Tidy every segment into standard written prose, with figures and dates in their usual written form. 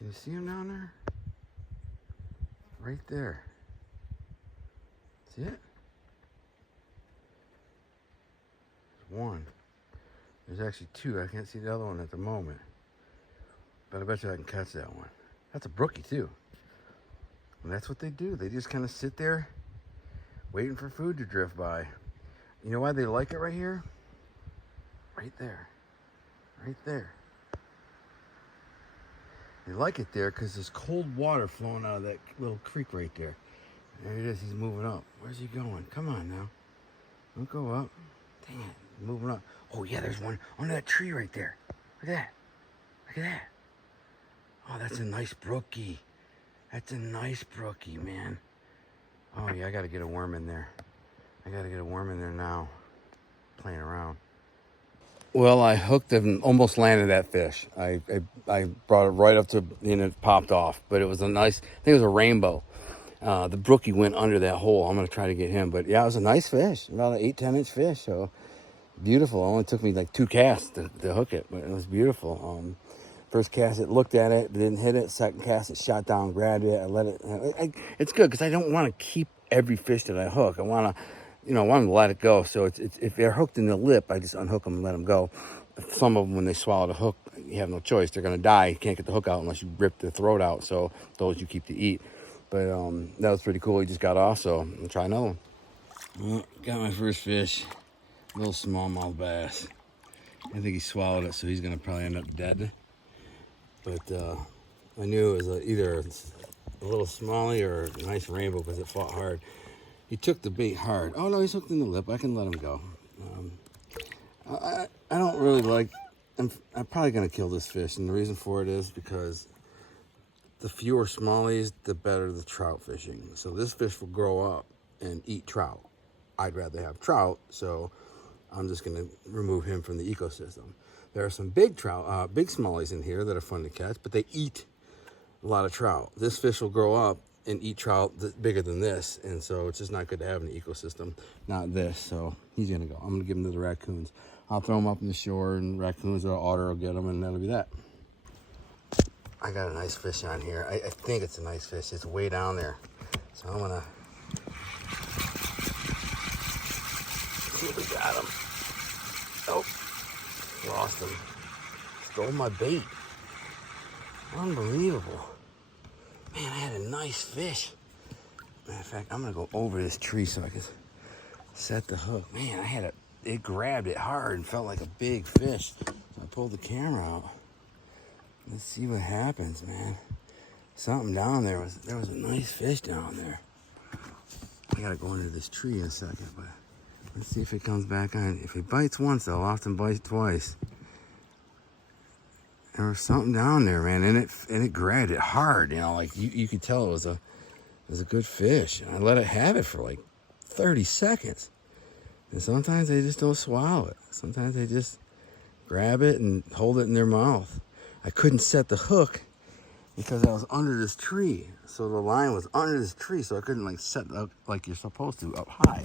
Can you see him down there? Right there. See it? There's one. There's actually two. I can't see the other one at the moment. But I bet you I can catch that one. That's a brookie too. And that's what they do. They just kind of sit there waiting for food to drift by. You know why they like it right here? Right there. Right there. They like it there because there's cold water flowing out of that little creek right there. There he is. He's moving up. Where's he going? Come on now. Don't go up. Dang it. He's moving up. Oh, yeah, there's one under that tree right there. Look at that. Look at that. Oh, that's a nice brookie. That's a nice brookie, man. Oh, yeah, I got to get a worm in there. I got to get a worm in there now. Playing around. Well, I hooked and almost landed that fish. I brought it right up to, and it popped off. But it was a nice, I think it was a rainbow. The brookie went under that hole. I'm going to try to get him. But yeah, it was a nice fish. About an 8-10 inch fish. So beautiful. It only took me like 2 casts to hook it. But it was beautiful. First cast, it looked at it, didn't hit it. Second cast, it shot down, grabbed it. I let it. It's good because I don't want to keep every fish that I hook. I want to. I want them to let it go. So it's if they're hooked in the lip, I just unhook them and let them go. Some of them, when they swallow the hook, you have no choice. They're going to die. You can't get the hook out unless you rip the throat out. So those you keep to eat. But that was pretty cool. He just got off, so I'll try another one. Well, got my first fish. Little smallmouth bass. I think he swallowed it, so he's going to probably end up dead. But I knew it was either a little smallie or a nice rainbow because it fought hard. He took the bait hard. Oh, no, he's hooked in the lip. I can let him go. I don't really like... I'm probably going to kill this fish, and the reason for it is because the fewer smallies, the better the trout fishing. So this fish will grow up and eat trout. I'd rather have trout, so I'm just going to remove him from the ecosystem. There are some big trout, big smallies in here that are fun to catch, but they eat a lot of trout. This fish will grow up and eat trout bigger than this, and so it's just not good to have in the ecosystem. Not this, so he's gonna go. I'm gonna give him to the raccoons. I'll throw him up in the shore, and raccoons or otter will get him, and that'll be that. I got a nice fish on here. I think it's a nice fish. It's way down there, so I'm gonna see if we got him. Oh, lost him. Stole my bait. Unbelievable. Man, I had a nice fish. Matter of fact, I'm gonna go over this tree so I can set the hook. Man, it grabbed it hard and felt like a big fish. So I pulled the camera out. Let's see what happens, man. Something down there there was a nice fish down there. I gotta go under this tree in a second, but let's see if it comes back on. If it bites once, they'll often bite twice. There was something down there, man, and it grabbed it hard. Like you could tell it was a good fish. And I let it have it for like 30 seconds. And sometimes they just don't swallow it. Sometimes they just grab it and hold it in their mouth. I couldn't set the hook because I was under this tree. So the line was under this tree, so I couldn't like set it up like you're supposed to up high.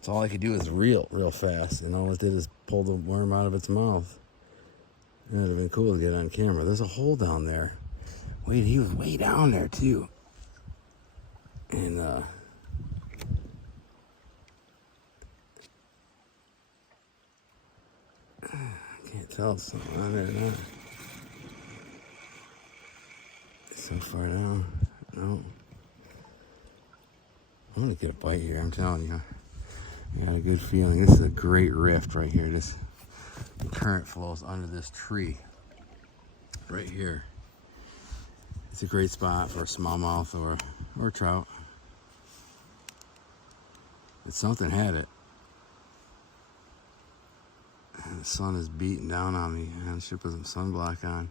So all I could do is reel real fast, and all it did is pull the worm out of its mouth. That would have been cool to get on camera. There's a hole down there. Wait, he was way down there too. And I can't tell if something on there or not. It's so far down. No. I'm gonna get a bite here, I'm telling you. I got a good feeling. This is a great rift right here. The current flows under this tree right here. It's a great spot for a smallmouth or trout. If something had it. And the sun is beating down on me. I should put some sunblock on.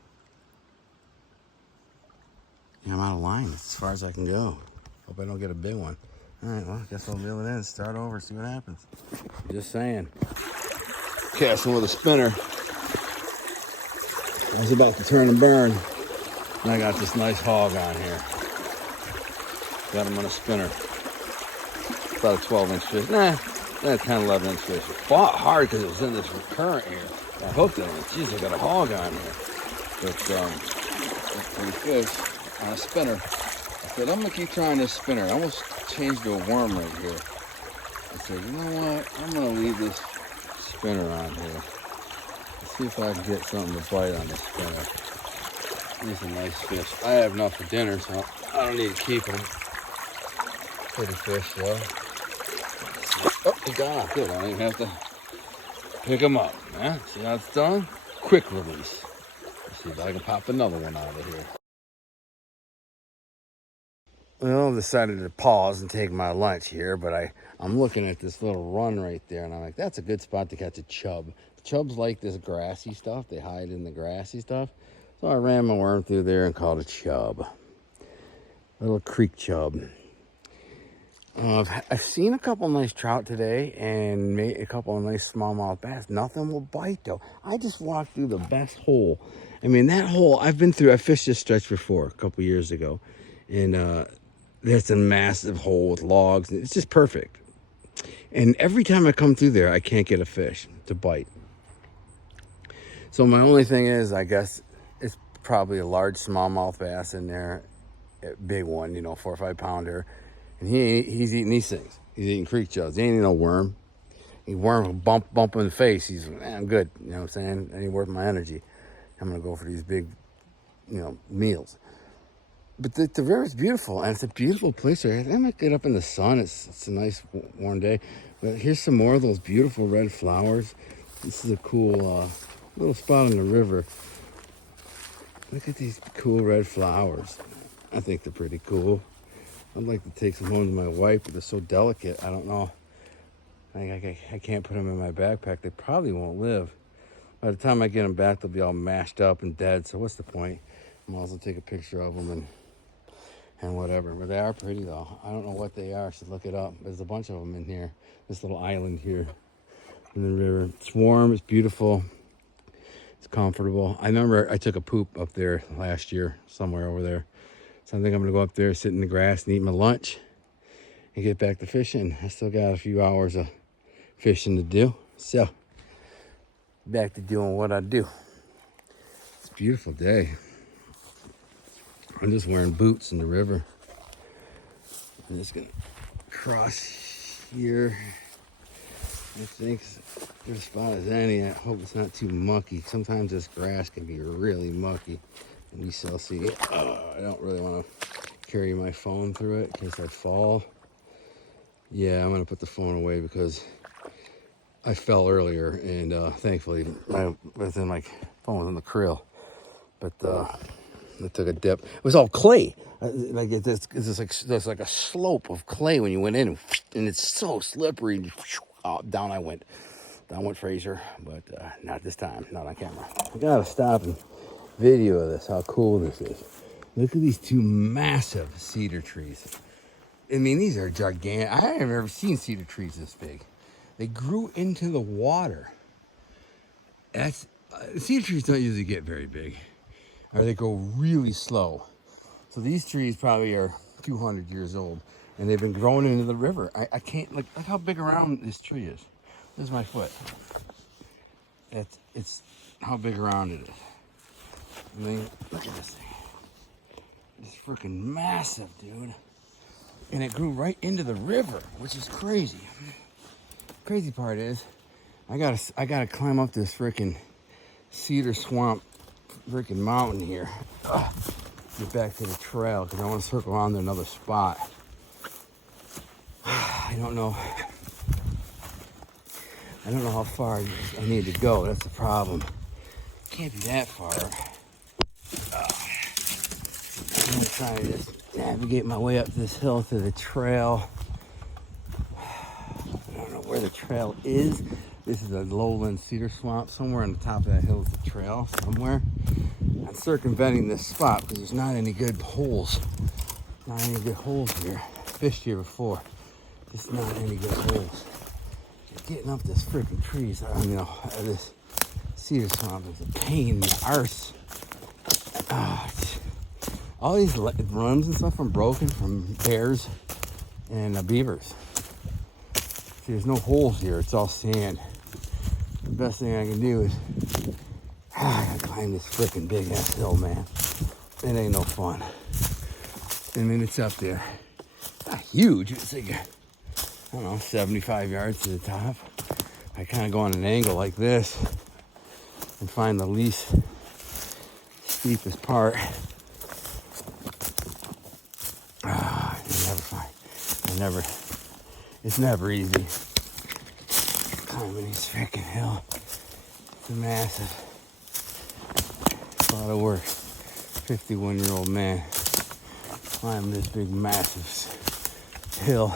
Yeah, I'm out of line. That's as far as I can go. Hope I don't get a big one. All right, well, I guess I'll reel it in, start over, see what happens. Just saying. Casting with a spinner. I was about to turn and burn, and I got this nice hog on here. Got him on a spinner. About a 12-inch fish. Nah, 10, 11-inch fish. It fought hard because it was in this current here. I hooked it on it. Jeez, I got a hog on here. But pretty fish on a spinner. I said, I'm gonna keep trying this spinner. I almost changed to a worm right here. I said, you know what? I'm gonna leave this spinner on here. Let's see if I can get something to bite on this spinner. These are nice fish. I have enough for dinner, so I don't need to keep them. Pretty fish, though. Oh, he got off. Good. I don't even have to pick them up. Yeah, see how it's done? Quick release. Let's see if I can pop another one out of here. Well, I decided to pause and take my lunch here, but I'm looking at this little run right there, and I'm like, that's a good spot to catch a chub. Chubs like this grassy stuff. They hide in the grassy stuff. So I ran my worm through there and caught a chub. Little creek chub. I've seen a couple nice trout today and a couple of nice smallmouth bass. Nothing will bite, though. I just walked through the best hole. I mean, that hole, I fished this stretch before a couple years ago. And there's a massive hole with logs. It's just perfect. And every time I come through there, I can't get a fish to bite. So my only thing is, I guess, it's probably a large smallmouth bass in there. A big one, 4 or 5 pounder. And he's eating these things. He's eating creek chubs. He ain't eating no worm. He worm will bump in the face. He's, I'm good. You know what I'm saying? Ain't worth my energy. I'm going to go for these big, meals. But the river's beautiful, and it's a beautiful place. I might get up in the sun. It's a nice warm day. But here's some more of those beautiful red flowers. This is a cool little spot on the river. Look at these cool red flowers. I think they're pretty cool. I'd like to take some home to my wife, but they're so delicate. I don't know. I can't put them in my backpack. They probably won't live. By the time I get them back, they'll be all mashed up and dead. So what's the point? I might as well take a picture of them and whatever. But they are pretty, though. I don't know what they are. I should look it up. There's a bunch of them in here. This little island here in the river. It's warm. It's beautiful. It's comfortable. I remember I took a poop up there last year, somewhere over there. So I think I'm going to go up there, sit in the grass, and eat my lunch, and get back to fishing. I still got a few hours of fishing to do. So, back to doing what I do. It's a beautiful day. I'm just wearing boots in the river. I'm just going to cross here. I think it's as good a spot as any. I hope it's not too mucky. Sometimes this grass can be really mucky. And you shall see. I don't really want to carry my phone through it in case I fall. Yeah, I'm going to put the phone away because I fell earlier. And thankfully, my phone was in the krill. But I took a dip. It was all clay. There's like a slope of clay when you went in. And it's so slippery. Down I went. Down went Fraser. But not this time. Not on camera. I got to stop and video of this, how cool this is. Look at these two massive cedar trees. I mean, these are gigantic. I haven't ever seen cedar trees this big. They grew into the water. Cedar trees don't usually get very big, or they go really slow. So these trees probably are 200 years old, and they've been growing into the river. I can't, look how big around this tree is. This is my foot. It's how big around it is. I mean, look at this thing. It's freaking massive, dude. And it grew right into the river, which is crazy. Crazy part is, I gotta climb up this freaking cedar swamp, freaking mountain here. Get back to the trail because I want to circle around to another spot. I don't know how far I need to go. That's the problem. Can't be that far. I'm gonna try to just navigate my way up this hill to the trail. I don't know where the trail is. This is a lowland cedar swamp. Somewhere on the top of that hill is a trail somewhere. I'm circumventing this spot because there's not any good holes. Not any good holes here. Fished here before. Just not any good holes. Getting up this freaking trees, this cedar swamp is a pain in the arse. All these runs and stuff are broken from bears and beavers. See, there's no holes here. It's all sand. The best thing I can do is I gotta climb this freaking big ass hill, man. It ain't no fun. And then it's up there. Not huge. It's like, I don't know, 75 yards to the top. I kind of go on an angle like this and find the least steepest part. It's never easy climbing these freaking hills. It's a massive, it's a lot of work. 51-year-old man climbing this big, massive hill.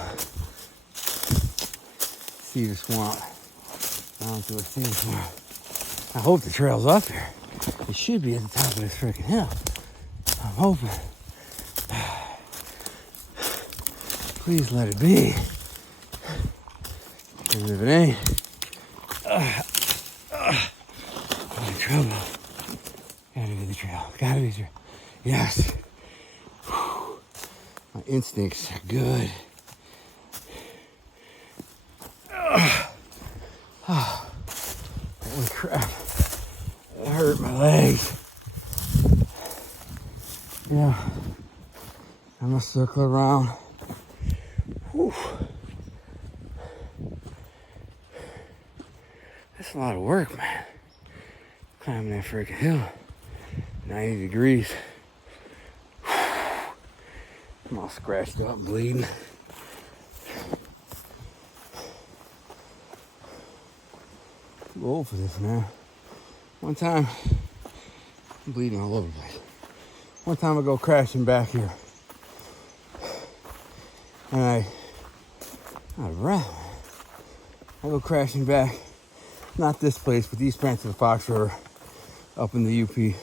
Cedar swamp, down to a cedar swamp. I hope the trail's up here. It should be at the top of this freaking hill. I'm hoping. Please let it be. Because if it ain't, I'm in trouble. Gotta be the trail. Gotta be the trail. Yes. Whew. My instincts are good. Holy crap. It hurt my legs. Yeah. I'm gonna circle around. Whew. That's a lot of work, man. Climbing that freaking hill. 90 degrees. I'm all scratched up, bleeding. Too old for this, man. One time, I'm bleeding all over the place. One time I go crashing back here. And I out of breath. I go crashing back. Not this place, but the East Branch of the Fox River. Up in the UP.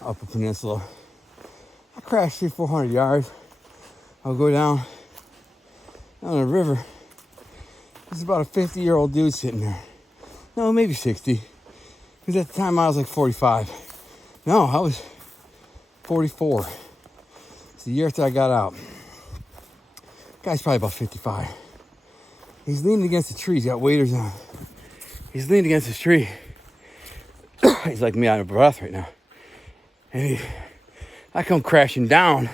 Upper Peninsula. I crashed 400 yards. I'll go down the river. There's about a 50-year-old dude sitting there. No, maybe 60. Because at the time I was like 45. No, I was 44. It's the year after I got out. Guy's probably about 55. He's leaning against a tree. He's got waders on. He's leaning against this tree. He's like me out of breath right now. And I come crashing down.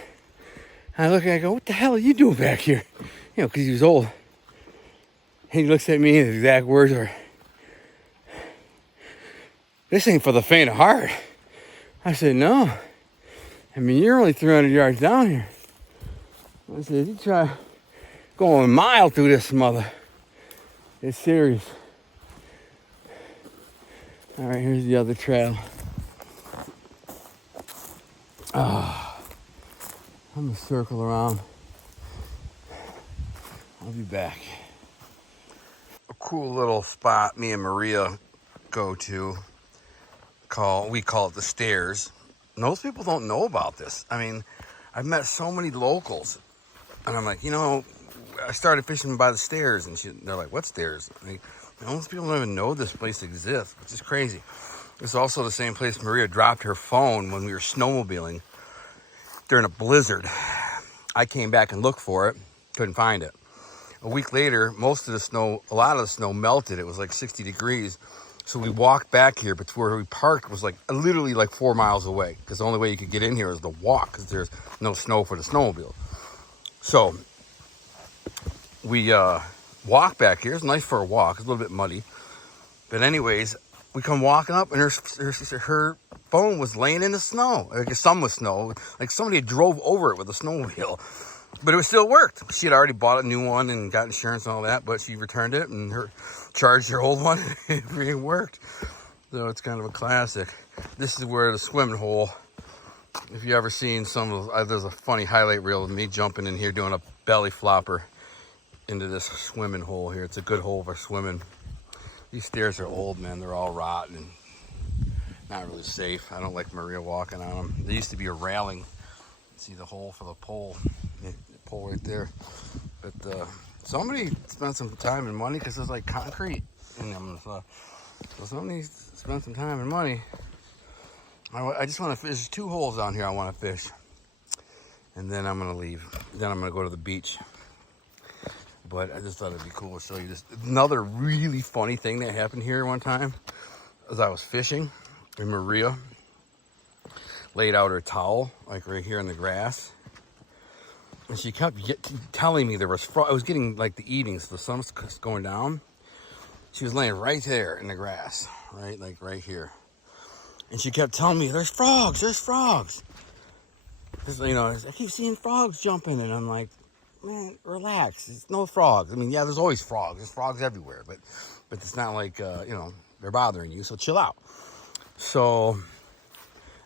And I look and I go, what the hell are you doing back here? You know, because he was old. And he looks at me and his exact words are, this ain't for the faint of heart. I said, no. I mean, you're only 300 yards down here. I said, you try going a mile through this mother. It's serious. All right, here's the other trail. I'm gonna circle around. I'll be back. A cool little spot me and Maria go to. We call it the Stairs. Most people don't know about this. I mean, I've met so many locals, and I'm like, you know, I started fishing by the Stairs, and they're like, what stairs? Like, most people don't even know this place exists, which is crazy. It's also the same place Maria dropped her phone when we were snowmobiling during a blizzard. I came back and looked for it, couldn't find it. A week later, a lot of the snow melted. It was like 60 degrees. So we walked back here, but where we parked was like literally like 4 miles away, because the only way you could get in here is to walk, because there's no snow for the snowmobile. So we walk back here. It's nice for a walk. It's a little bit muddy. But anyways, we come walking up, and her phone was laying in the snow. Like some was snow. Like somebody had drove over it with a snowmobile. But it still worked. She had already bought a new one and got insurance and all that, but she returned it and charged her old one. It worked. So it's kind of a classic. This is where the swimming hole, if you ever seen there's a funny highlight reel of me jumping in here doing a belly flopper into this swimming hole here. It's a good hole for swimming. These stairs are old, man. They're all rotten and not really safe. I don't like Maria walking on them. There used to be a railing. See the hole for the pole. The pole right there. But somebody spent some time and money, because there's like concrete in them. So somebody spent some time and money. I just want to fish. There's 2 holes down here I want to fish. And then I'm going to leave. Then I'm going to go to the beach. But I just thought it'd be cool to show you this. Another really funny thing that happened here one time as I was fishing in Maria. laid out her towel, like right here in the grass. And she kept telling me there was I was getting like the evenings, the sun was going down. She was laying right there in the grass, right, like right here. And she kept telling me, there's frogs, there's frogs. You know, I keep seeing frogs jumping, and I'm like, man, relax. It's no frogs. I mean, yeah, there's always frogs. There's frogs everywhere, but it's not like, you know, they're bothering you, so chill out. So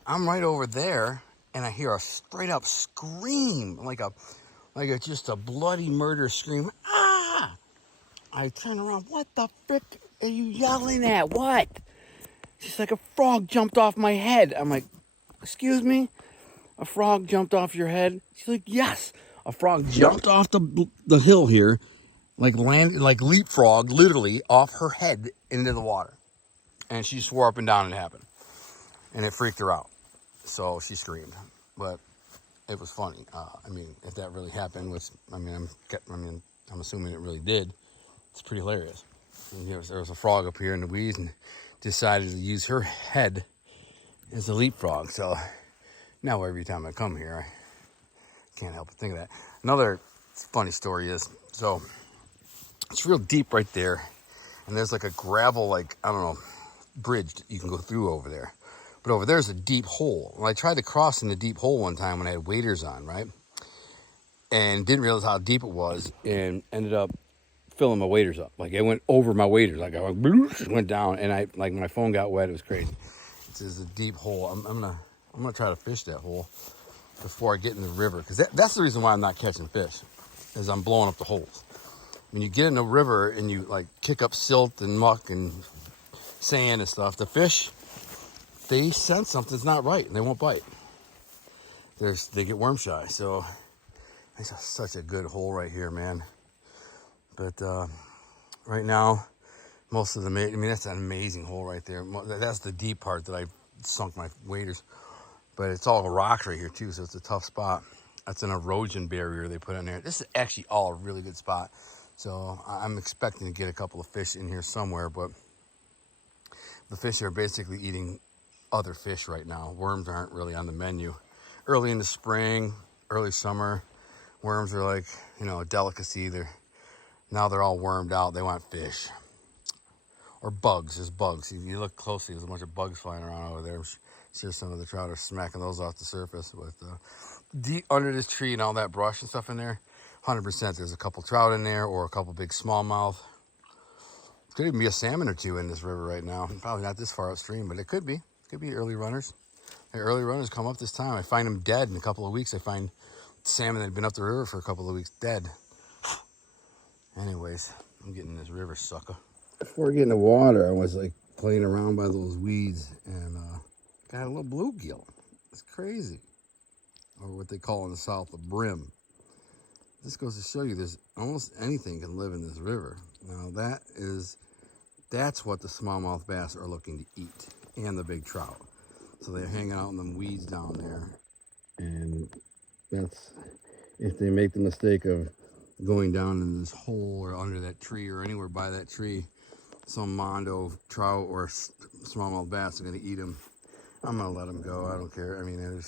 I'm right over there, and I hear a straight up scream, like just a bloody murder scream. Ah! I turn around. What the frick are you yelling at? What? She's like, a frog jumped off my head. I'm like, excuse me? A frog jumped off your head? She's like, yes. A frog jumped off the hill here, like leapfrog, literally off her head into the water. And she swore up and down it happened. And it freaked her out. So she screamed. But it was funny. I mean, if that really happened, which I'm assuming it really did. It's pretty hilarious. And there was a frog up here in the weeds and decided to use her head as a leapfrog. So now every time I come here, I can't help but think of that. Another funny story is, so it's real deep right there. And there's like a gravel, like, I don't know, bridge that you can go through over there. But over there's a deep hole. Well, I tried to cross in the deep hole one time when I had waders on, right? And didn't realize how deep it was and ended up filling my waders up. Like, it went over my waders. Like, I went down, and I, like, my phone got wet. It was crazy. It's just a deep hole. I'm gonna try to fish that hole before I get in the river, because that's the reason why I'm not catching fish, is I'm blowing up the holes. When you get in the river and you like kick up silt and muck and sand and stuff, the fish, they sense something's not right and they won't bite. They get worm shy. So it's such a good hole right here, man. But right now, most of the, I mean, that's an amazing hole right there. That's the deep part that I sunk my waders. But it's all rocks right here too, so it's a tough spot. That's an erosion barrier they put in there. This is actually all a really good spot. So I'm expecting to get a couple of fish in here somewhere, but the fish are basically eating other fish right now. Worms aren't really on the menu. Early in the spring, early summer, worms are like, you know, a delicacy. Now they're all wormed out. They want fish. Or bugs. There's bugs. If you look closely, there's a bunch of bugs flying around over there. I'm sure some of the trout are smacking those off the surface. But deep under this tree and all that brush and stuff in there, 100% there's a couple trout in there or a couple big smallmouth. Could even be a salmon or two in this river right now. Probably not this far upstream, but it could be. It could be early runners. The early runners come up this time. I find them dead in a couple of weeks. I find salmon that had been up the river for a couple of weeks dead. Anyways, I'm getting in this river sucker. Before getting in the water, I was like playing around by those weeds and got a little bluegill. It's crazy. Or what they call in the South a brim. This goes to show you there's almost anything can live in this river. Now that's what the smallmouth bass are looking to eat, and the big trout. So they're hanging out in them weeds down there. And that's, if they make the mistake of going down in this hole or under that tree or anywhere by that tree, some mondo trout or smallmouth bass are going to eat them. I'm going to let them go. I don't care. I mean,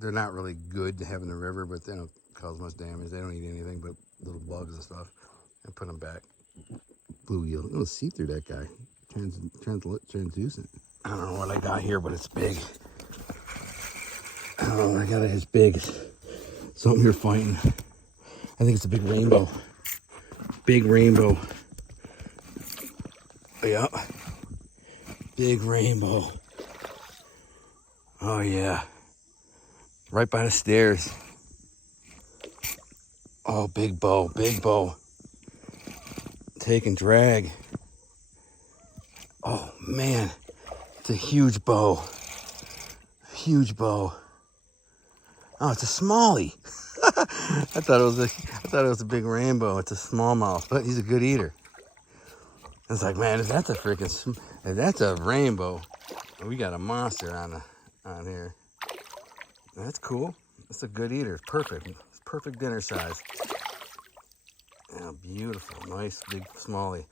they're not really good to have in the river, but they don't cause much damage. They don't eat anything but little bugs and stuff. And put them back. Bluegill. I'm going to see through that guy. Translucent. I don't know what I got here, but it's big. I don't know what I got. It's big. Something here fighting. I think it's a big rainbow. Big rainbow. Yeah. Big rainbow. Oh, yeah. Right by the stairs. Oh, big bow. Big bow. Take and drag. Oh, man. It's a huge bow. Huge bow. Oh, it's a smallie. I thought it was a big rainbow. It's a smallmouth, but he's a good eater. It's like, man, if that's a rainbow, we got a monster on here. That's cool. It's a good eater. It's perfect. It's perfect dinner size. Yeah, beautiful. Nice big smallie.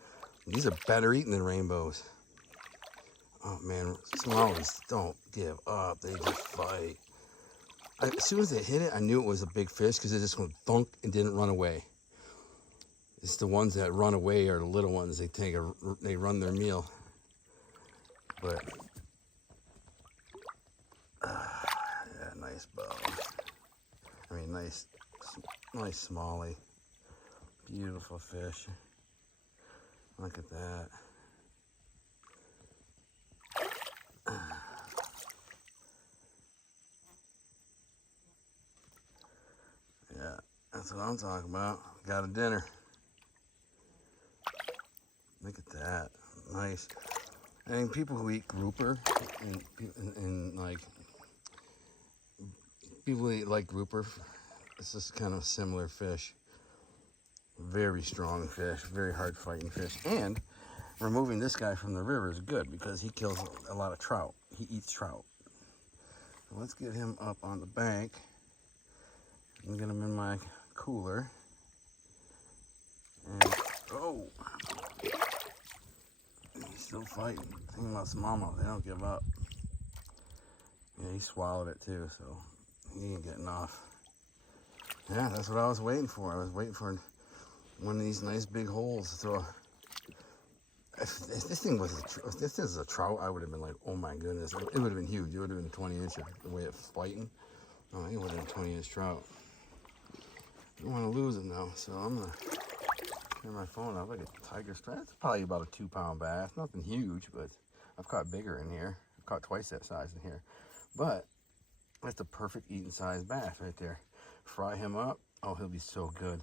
These are better eating than rainbows. Oh man, smallies don't give up. They just fight. As soon as they hit it, I knew it was a big fish because it just went thunk and didn't run away. It's the ones that run away are the little ones. They run their meal. But yeah, nice bow. I mean, nice smallie. Beautiful fish. Look at that. Yeah, that's what I'm talking about. Got a dinner. Look at that. Nice. I mean, people who eat grouper and like people who eat like grouper, it's just kind of similar fish. Very strong fish, very hard fighting fish. And removing this guy from the river is good because he kills a lot of trout. He eats trout. So let's get him up on the bank and get him in my cooler. And oh, he's still fighting. Thing about smallmouth, they don't give up. Yeah, he swallowed it too, so he ain't getting off. Yeah, that's what I was waiting for. I was waiting for one of these nice big holes. So if this is a trout, I would have been like, oh my goodness, it would have been huge. It would have been 20 inches the way it's fighting. Oh, it would have been 20-inch trout. I don't want to lose him though, so I'm gonna turn my phone up. Like a tiger strap. It's probably about a 2-pound bass. Nothing huge, but I've caught bigger in here. I've caught twice that size in here. But that's the perfect eating size bass right there. Fry him up. Oh, he'll be so good.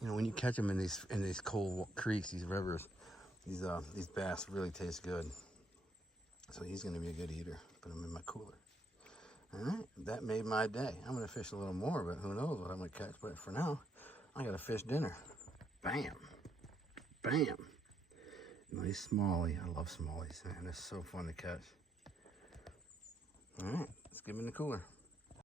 You know, when you catch them in these cold creeks, these rivers, these bass really taste good. So he's gonna be a good eater. Put him in my cooler. All right, that made my day. I'm gonna fish a little more, but who knows what I'm gonna catch. But for now, I got a fish dinner. Bam, bam. Nice smallie. I love smallies, man. They're so fun to catch. All right, let's get him in the cooler.